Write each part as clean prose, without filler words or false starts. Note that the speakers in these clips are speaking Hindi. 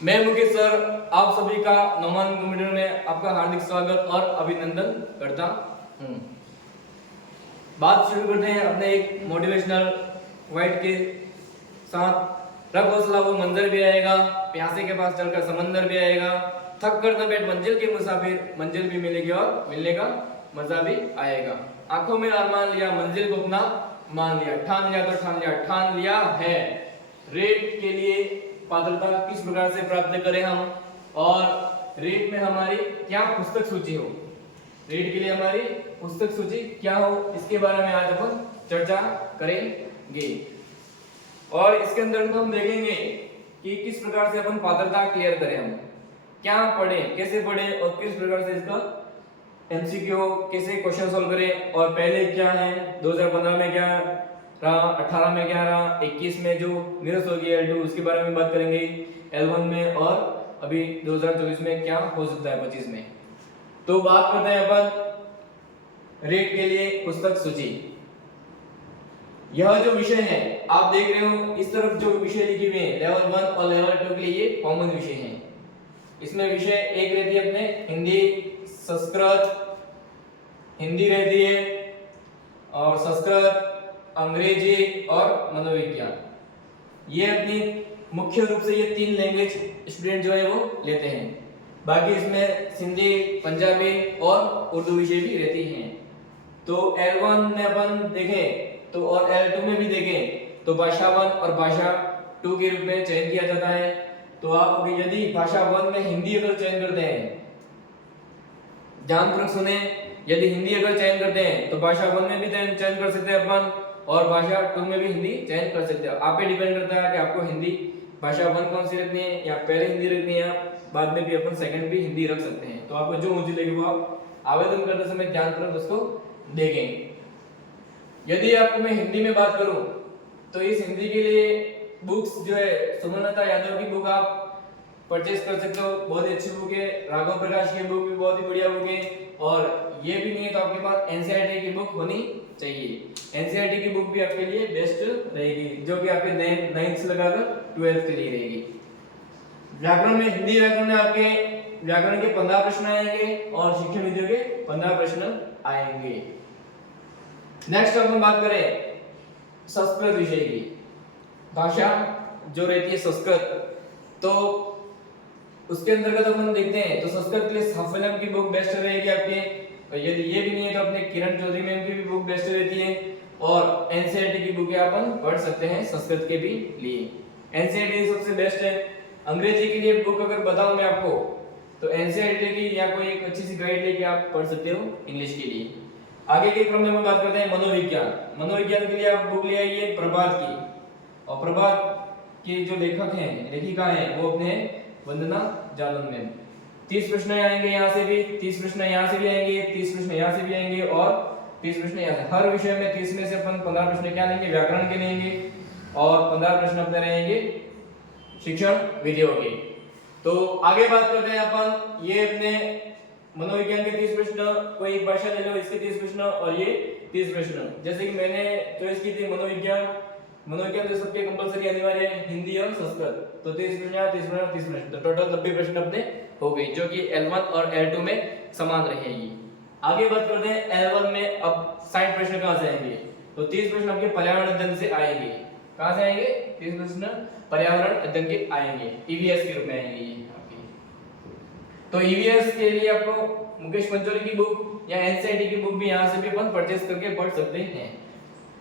मैं मुकेश सर आप सभी का नौमान कंप्यूटर में आपका हार्दिक स्वागत और अभिनंदन करता हूँ। बात शुरू करते हैं अपने एक मोटिवेशनल वाइट के साथ। रब हौसला वो मंजर भी आएगा, प्यासे के पास चलकर समंदर भी आएगा, थक कर न बैठ मंजिल के मुसाफिर, मंजिल भी मिलेगी और मिलने का मजा भी आएगा। आंखों में अरमान लिया, मंजिल को अपना मान लिया, ठान लिया तो ठान लिया, ठान लिया है। रेट के लिए पात्रता किस प्रकार से प्राप्त करें हम, और रेट में हमारी क्या पुस्तक सूची हो, रेट के लिए हमारी पुस्तक सूची क्या हो, इसके बारे में आज अपन चर्चा करेंगे। और इसके अंदर हम देखेंगे कि किस प्रकार से अपन पात्रता क्लियर करें, हम क्या पढ़ें, कैसे पढ़ें और किस प्रकार से इसका एमसीक्यू कैसे क्वेश्चन सॉल्व करें, और पहले क्या है 2015 में क्या रहा, 18 में क्या रहा, 21 में जो निरस्त हो गया L2 उसके बारे में बात करेंगे, L1 में, और अभी 2024 में क्या हो सकता है 25 में। तो बात करते हैं अपन रेट के लिए पुस्तक सूची। यह जो विषय है आप देख रहे हो, इस तरफ जो विषय लिखे हुए हैं लेवल 1 और लेवल 2 के लिए ये कॉमन विषय हैं। इसमें विषय एक रहती है अपने हिंदी, संस्कृत, हिंदी रहती है और संस्कृत, अंग्रेजी और मनोविज्ञान। ये अपनी मुख्य रूप से ये तीन लैंग्वेज स्टूडेंट जो है वो लेते हैं। बाकी इसमें सिंधी, पंजाबी और उर्दू विषय भी रहती हैं। तो L1 में अपन देखें तो और L2 में भी देखें तो भाषा 1 और भाषा 2 के रूप में चयन किया जाता है। तो आप यदि भाषा 1 में हिंदी अगर चयन करते हैं, ध्यानपूर्वक सुने, यदि हिंदी अगर चयन करते हैं तो भाषा 1 में भी चयन कर सकते हैं अपन, और भाषा 2 में भी हिंदी चयन कर सकते हो। आप पे डिपेंड करता है कि आपको हिंदी भाषा 1 कौन सी रखनी है, या पहले हिंदी रखनी है, बाद में भी अपन सेकंड भी हिंदी रख सकते हैं। तो आपको जो ऊंची लगे वो आप आवेदन करते समय ध्यानपूर्वक उसको देखें। यदि आपको मैं हिंदी में बात करूं तो इस हिंदी के लिए बुक्स जो है सुमनता यादव की बुक आप परचेज कर सकते हो, बहुत ही अच्छी बुक है। राघव प्रकाश की बुक भी बहुत ही बढ़िया बुक है। और ये भी नहीं है तो आपके पास एनसीईआरटी की बुक होनी चाहिए। एनसीईआरटी की बुक भी आपके लिए बेस्ट रहेगी, जो कि आपके 9th से लगाकर 12th के लिए रहेगी। व्याकरण में, हिंदी व्याकरण में आपके व्याकरण के 15 प्रश्न आएंगे और शिक्षण विधियों के 15 प्रश्न आएंगे। नेक्स्ट अपन बात करें संस्कृत विषय की। भाषा जो रहती है संस्कृत, तो उसके अंतर्गत अपन देखते हैं तो संस्कृत के लिए साफल्यम की बुक बेस्ट रहेगी आपके। और यदि ये भी नहीं है तो अपने किरण चौधरी मैम की भी बुक बेस्ट रहती है, और एनसीईआरटी की बुक अपन पढ़ सकते हैं संस्कृत के भी लिए। एनसीईआरटी सबसे बेस्ट है। अंग्रेजी के लिए बुक अगर बताऊं मैं आपको तो एनसीईआरटी की या कोई एक अच्छी सी गाइड लेके आप पढ़ सकते हो इंग्लिश के लिए। आगे के क्रम में हम बात करते हैं मनोविज्ञान। मनोविज्ञान के लिए आप बुक ले आइए प्रभात की, और प्रभात के जो लेखक हैं, लेखिका हैं, वो अपने वंदना जालन में। 30 प्रश्न आएंगे यहाँ से भी, 30 प्रश्न यहाँ से भी आएंगे, 30 प्रश्न यहाँ से भी आएंगे, और 30 प्रश्न यहाँ से। हर विषय में 30 में से अपन 15 प्रश्न क्या लेंगे, व्याकरण के लेंगे, और 15 प्रश्न अपने रहेंगे शिक्षण विधियों के। तो आगे बात करते हैं अपन, ये अपने मनोविज्ञान के 30 प्रश्न, कोई एक भाषा ले लो इसके 30 प्रश्न, और ये 30 प्रश्न। जैसे कि मैंने चॉइस की थी मनोविज्ञान, मनोविज्ञान तो सबके कंपलसरी अनिवार्य है, हिंदी और संस्कृत। तो 30 प्रश्न, 30 प्रश्न, 30 प्रश्न, तो टोटल 90 प्रश्न अपने हो गई, जो कि L1 और L2 में समान रहेगी। आगे बात करते हैं L1 में। अब 60 प्रश्न कहां से आएंगे, तो 30 प्रश्न आपके पर्यावरण अध्ययन से आएंगे। कहां से आएंगे, 30 प्रश्न पर्यावरण अध्ययन के आएंगे, ईवीएस के रूप में आएंगे ये आपके। तो ईवीएस के लिए आपको मुकेश पंचोली की बुक या एनसीईआरटी की बुक भी यहां से भी अपन परचेज करके पढ़ सकते हैं।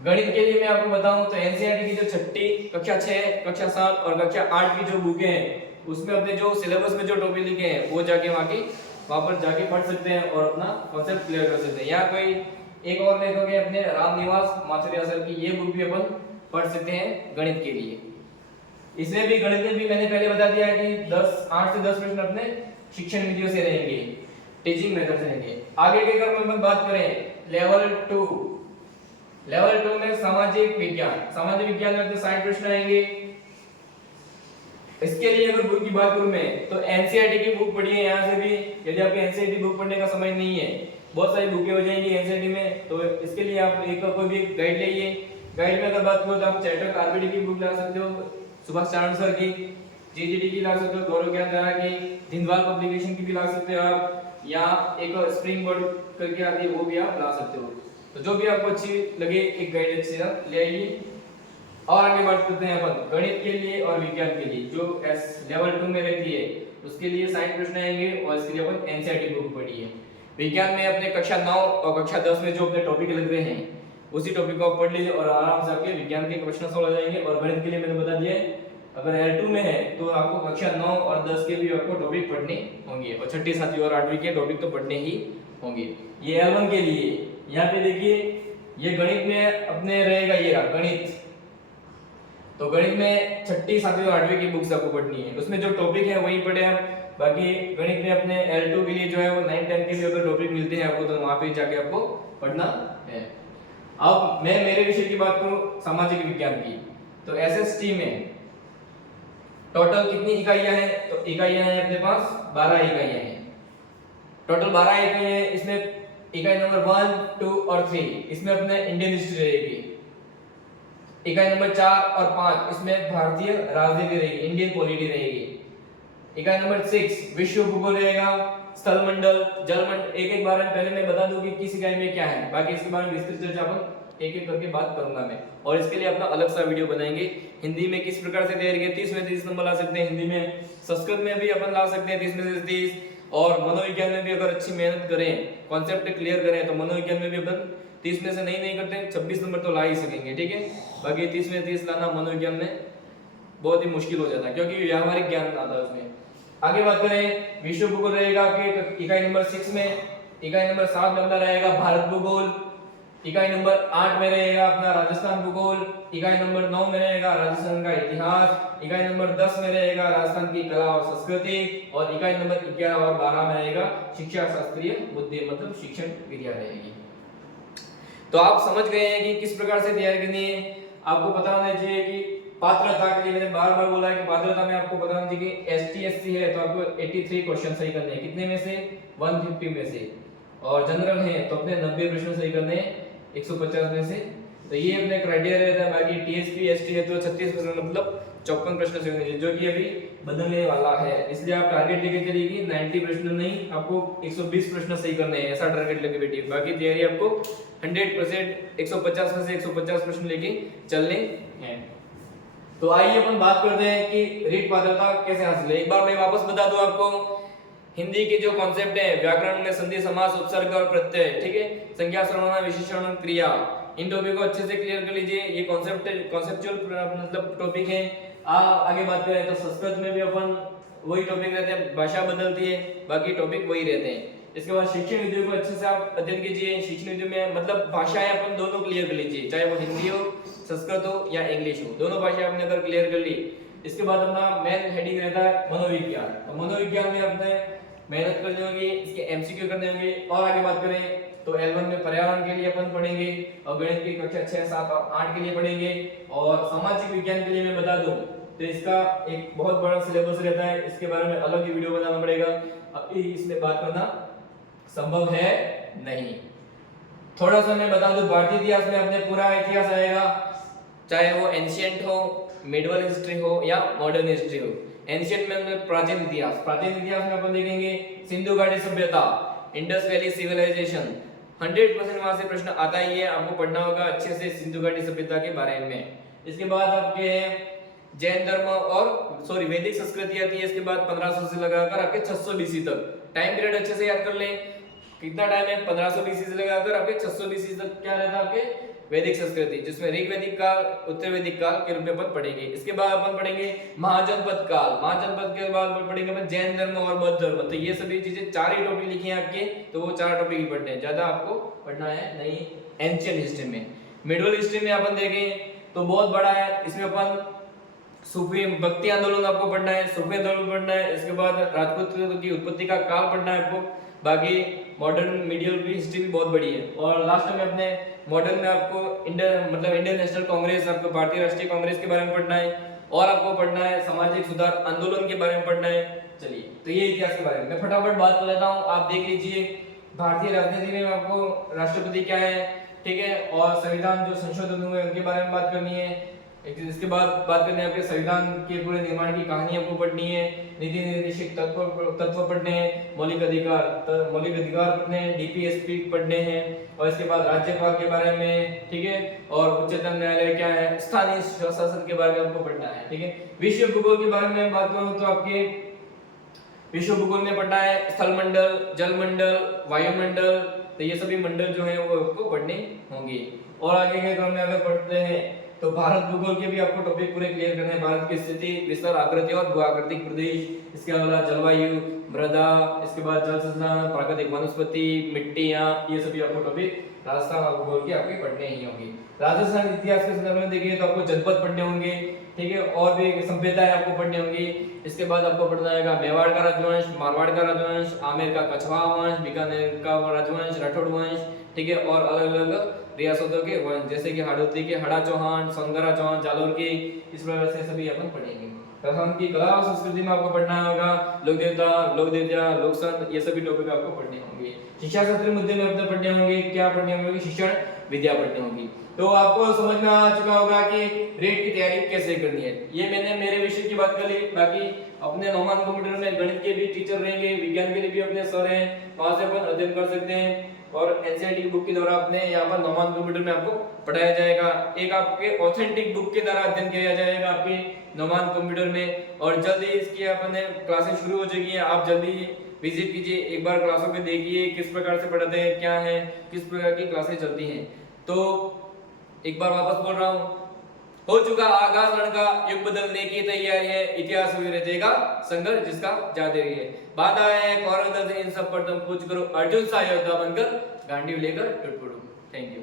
गणित के लिए मैं आपको बताऊं तो एनसीईआरटी की जो छठी, कक्षा 6, कक्षा 7 और कक्षा 8 की जो बुकें हैं, उसमें अपने जो सिलेबस में जो टॉपिक लिखे हैं वो जाके वहां पर जाके पढ़ सकते हैं और अपना कॉन्सेप्ट क्लियर कर सकते हैं। या कोई एक और लेखक है अपने रामनिवास माथुरिया सर की, ये बुक भी अपन पढ़ सकते हैं गणित के लिए। इसमें भी गणित में भी मैंने पहले बता दिया कि 8 से 10 प्रश्न अपने शिक्षण विधियों से रहेंगे, टीचिंग मेथड से रहेंगे। आगे के क्रम में बात करें लेवल 2, लेवल 2 में सामाजिक विज्ञान। सामाजिक विज्ञान में 60 प्रश्न आएंगे। इसके लिए अगर बुक की बात करूं मैं तो एनसीईआरटी की बुक पढ़िए यहाँ से भी। यदि आपके एनसीईआरटी बुक पढ़ने का समय नहीं है, बहुत सारी बुकें हो जाएंगी एनसीईआरटी में, तो इसके लिए आप एक कोई भी गाइड ले। गाइड में अगर बात करूं तो आप चैटक आरबीडी की बुक ला सकते हो, सुभाष चारण सर की, जीजीडी की ला सकते हो, गौरव ज्ञान धारा की, जिंदवाल पब्लिकेशन की भी ला सकते हो आप, या एक स्प्रिंग बोर्ड करके आती है वो भी आप ला सकते हो। तो जो भी आपको अच्छी लगे एक गाइडेंस से आप ले आइए। और आगे बात करते हैं अपन गणित के लिए और विज्ञान के लिए, जो एस लेवल 2 में रहती है उसके लिए 60 प्रश्न आएंगे और इसके लिए अपन एनसीईआरटी बुक पढ़ी है। विज्ञान में अपने कक्षा 9 और कक्षा 10 में जो अपने टॉपिक लग रहे हैं उसी टॉपिक को आप पढ़ लीजिए और आराम से आपके विज्ञान के प्रश्न सॉल्व हो जाएंगे। और गणित के लिए मैंने बता दिया है, अगर L2 में है तो आपको कक्षा 9 और 10 के भी आपको टॉपिक पढ़ने होंगे और छठी, सातवीं और आठवीं के टॉपिक तो पढ़ने ही होंगे। ये L1 के लिए यहाँ पे देखिए, ये गणित में अपने रहेगा ये रहा गणित। तो गणित में छठी, सातवीं और आठवीं की बुक्स आपको पढ़नी है, उसमें जो टॉपिक है वही पढ़े आप। बाकी गणित में अपने L2 के लिए जो है वो 9, 10 के भी अगर टॉपिक मिलते हैं आपको तो वहां पे जाके आपको पढ़ना है। अब मैं मेरे विषय की बात करूं सामाजिक विज्ञान की, तो एसएसटी में टोटल कितनी इकाइयां हैं? तो इकाइयां हैं अपने पास 12 इकाइयां हैं, टोटल 12 इकाइयां हैं। इसमें इकाई नंबर 1, 2 और 3 इसमें अपने इंडियन हिस्ट्री रहेगी। इकाई नंबर 4 और 5 इसमें भारतीय राजनीति रहेगी, इंडियन पॉलिटी रहेगी। इकाई नंबर 6 विश्व भूगोल रहेगा, स्थल मंडल, जल मंडल। एक बार पहले मैं बता दूं कि किस इकाई में क्या है, बाकी इसके बारे में विस्तृत चर्चा अपन एक एक करके बात करूंगा मैं। और इसके लिए अपना अलग सा वीडियो बनाएंगे। हिंदी में किस प्रकार से तैयारी की, 30 में 30 नंबर ला सकते हैं हिंदी में, संस्कृत में भी अपन ला सकते हैं 30 में से 30, और मनोविज्ञान में भी अगर अच्छी मेहनत करें, कॉन्सेप्ट क्लियर करें तो मनोविज्ञान में भी अपन 30 में से नहीं करते 26 नंबर तो ला ही सकेंगे, ठीक है। बाकी 30 में 30 लाना मनोविज्ञान में बहुत ही मुश्किल हो जाता है क्योंकि व्यावहारिक ज्ञान आता है उसमें। आगे बात करें विश्व भूगोल रहेगा कि इकाई नंबर 6 में, इकाई नंबर 7 में अपना रहेगा भारत भूगोल, इकाई नंबर 8 में रहेगा अपना राजस्थान भूगोल, इकाई नंबर 9 में रहेगा राजस्थान का इतिहास, इकाई नंबर 10 में रहेगा राजस्थान की कला और संस्कृति, और इकाई नंबर 11 और 12 में रहेगा शिक्षा शास्त्रीय मुद्दे मतलब शिक्षण क्रिया रहेगी। तो आप समझ गए हैं कि किस प्रकार से तैयार करनी है। आपको पता होना चाहिए कि पात्रता के लिए मैंने बार-बार बोला है कि पात्रता में आपको पता होना चाहिए कि एसटी एससी है तो आपको 83 क्वेश्चन सही करने हैं, कितने में से 150 में से, और जनरल है तो अपने 90 प्रश्न सही करने हैं 150 में से। तो ये अपने क्राइटेरिया रहता है। बाकी टीएसपी एसटी है तो 36 प्रश्न मतलब 54 प्रश्न सही होंगे, जो कि अभी बदलने वाला है। इसलिए आप टारगेट लेके चलिए कि 90 प्रश्न नहीं, आपको 120 प्रश्न सही करने हैं, ऐसा टारगेट लेके बैठिए। बाकी तैयारी आपको 100% 150 में से 150 प्रश्न लेके चलने हैं। तो आइए अपन बात करते हैं कि रीट पात्रता कैसे हासिल है। एक बार मैं वापस बता दूं आपको, हिंदी के जो कॉन्सेप्ट है व्याकरण में संधि, समास, उपसर्ग और प्रत्यय, ठीक है, संज्ञा, सर्वनाम, विशेषण, क्रिया, इन टॉपिक को अच्छे से क्लियर कर लीजिए। ये कॉन्सेप्चुअल मतलब टॉपिक है। आगे बात करें तो संस्कृत में भी अपन वही टॉपिक रहते हैं, भाषा बदलती है, बाकी टॉपिक वही रहते हैं। इसके बाद शिक्षण विधियों को अच्छे से आप अध्ययन कीजिए। शिक्षण विधियों में मतलब भाषाएं अपन दोनों क्लियर कर लीजिए, चाहे वो हिंदी हो, संस्कृत हो या इंग्लिश हो, दोनों भाषा आपने अगर क्लियर कर ली। इसके बाद अपना मेन हेडिंग रहता है मनोविज्ञान। तो मनोविज्ञान में अपने मेहनत करनी होगी, इसके एमसीक्यू करने होंगे। और आगे बात करें तो L1 में पर्यावरण के लिए अपन पढ़ेंगे और गणित की कक्षा 6, 7 और 8 के लिए पढ़ेंगे। और सामाजिक विज्ञान के लिए मैं बता दूं तो इसका एक बहुत बड़ा सिलेबस रहता है, इसके बारे में अलग ही वीडियो बनाना पड़ेगा, अभी इसमें बात करना संभव है नहीं। थोड़ा सा मैं बता दूं, भारतीय इतिहास में अपने पूरा इतिहास आएगा, चाहे वो एंशिएंट हो, मिडवल हिस्ट्री हो या मॉडर्न हिस्ट्री हो। एंशिएंट में प्राचीन इतिहास, प्राचीन इतिहास में अपन देखेंगे सिंधु घाटी सभ्यता, इंडस वैली सिविलाइजेशन, 100% वहां से प्रश्न आता ही है, आपको पढ़ना होगा अच्छे से सिंधु घाटी सभ्यता के बारे में। इसके बाद आपके जैन धर्म और वैदिक संस्कृति आती है। इसके बाद 1500 से लगाकर आपके 600 बीसी तक, टाइम पीरियड अच्छे से याद कर लें, कितना टाइम है, 1500 बीसी से लगाकर आपके 600 बीसी तक क्या रहता है आपके वैदिक संस्कृति, जिसमें ऋग्वैदिक काल, उत्तर वैदिक काल के रूप में अपन पढ़ेंगे। इसके बाद अपन पढ़ेंगे महाजनपद काल, महाजनपद के बाद अपन पढ़ेंगे अपन जैन धर्म और बौद्ध धर्म। तो ये सभी चीजें 4 ही टॉपिक लिखी हैं आपके, तो वो 4 टॉपिक ही पढ़ने हैं, ज्यादा आपको पढ़ना है नहीं। एंशिएंट हिस्ट्री में, मिडवल हिस्ट्री में अपन देखें तो बहुत बड़ा है, इसमें अपन सूफी भक्ति आंदोलन आपको पढ़ना है, सूफी आंदोलन पढ़ना है। इसके बाद राजपूत की उत्पत्ति का काल पढ़ना है आपको। बाकी मॉडर्न मीडियल भी हिस्ट्री भी बहुत बड़ी है। और लास्ट में अपने मॉडर्न में आपको इंडियन नेशनल कांग्रेस, आपको भारतीय राष्ट्रीय कांग्रेस के बारे में पढ़ना है, और आपको पढ़ना है सामाजिक सुधार आंदोलन के बारे में पढ़ना है। चलिए तो ये इतिहास के बारे में मैं फटाफट बात कर लेता हूँ, आप देख लीजिए। भारतीय राजनीति में आपको राष्ट्रपति क्या है, ठीक है, और संविधान जो संशोधन हुए उनके बारे में बात करनी है। इसके बाद बात करते हैं आपके संविधान के पूरे निर्माण की कहानी आपको पढ़नी है, नीति निर्देशक तत्व पढ़ने हैं, मौलिक अधिकार पढ़ने हैं, डीपीएसपी पढ़ने हैं, और इसके बाद राज्यपाल के बारे में, ठीक है, और उच्चतम न्यायालय क्या है, स्थानीय शासन के बारे में आपको पढ़ना है, ठीक है। विश्व भूगोल के बारे में बात करूं तो आपके विश्व भूगोल में पढ़ना है स्थल मंडल, जल मंडल, वायुमंडल, तो ये सभी मंडल जो है वो आपको पढ़ने होंगे। और आगे के क्रम में अगर पढ़ते हैं तो भारत भूगोल के भी आपको टॉपिक पूरे क्लियर करने हैं, भारत की स्थिति, विस्तार, आकृति और भूआकृतिक प्रदेश, इसके अलावा जलवायु, मृदा, इसके बाद जल संसाधन, प्राकृतिक वनस्पति, मिट्टियां, ये सभी आपको टॉपिक राजस्थान भूगोल के आपके पढ़ने ही होंगे। राजस्थान इतिहास के संदर्भ में देखिए तो आपको जनपद पढ़ने होंगे, ठीक है, और भी सभ्यताएं आपको पढ़नी होंगी। इसके बाद आपको पढ़ना है मेवाड़ का राजवंश, मारवाड़ का राजवंश, आमेर का कछवाहा वंश, बीकानेर का राजवंश, राठौड़ वंश, ठीक है, और अलग अलग रियासतों के वंश जैसे कि हाड़ौती के हड़ा चौहान, संगरा चौहान, जालोर के, इस प्रकार से सभी अपन पढ़ेंगे। राजस्थान की कला और संस्कृति में आपको पढ़ना होगा लोक देवता, लोक देवता, लोक संत, ये सभी टॉपिक आपको पढ़ने होंगे। शिक्षा शास्त्रीय मुद्दे में अपने पढ़ने होंगे, क्या पढ़ने होंगे, शिक्षण विद्या पढ़नी होगी। तो आपको समझ में आ चुका होगा कि रेट की तैयारी कैसे करनी है। ये मैंने मेरे विषय की बात कर ली, बाकी अपने नौमान कंप्यूटर में गणित के भी टीचर रहेंगे, विज्ञान के लिए भी अपने सर हैं, वहां से अपन अध्ययन कर सकते हैं, और एनसीईआरटी बुक के द्वारा अपने यहाँ पर नौमान कंप्यूटर में आपको पढ़ाया जाएगा। एक आपके ऑथेंटिक बुक के द्वारा अध्ययन किया जाएगा आपके नौमान कंप्यूटर में, और जल्दी इसकी अपने क्लासेस शुरू हो जाएगी। आप जल्दी विजिट कीजिए, एक बार क्लासों को देखिए किस प्रकार से पढ़ाते हैं, क्या है, किस प्रकार की क्लासेस चलती हैं। तो एक बार वापस बोल रहा हूँ, हो चुका आगाज रण का, युग बदलने की तैयारी है, इतिहास हुई रचेगा संघर्ष जिसका जारी है, बाधाएं हैं कौरव दल से इन सब पर तुम पूछ करो, अर्जुन सा योद्धा बनकर गांडीव लेकर टूट पड़ो। Thank you.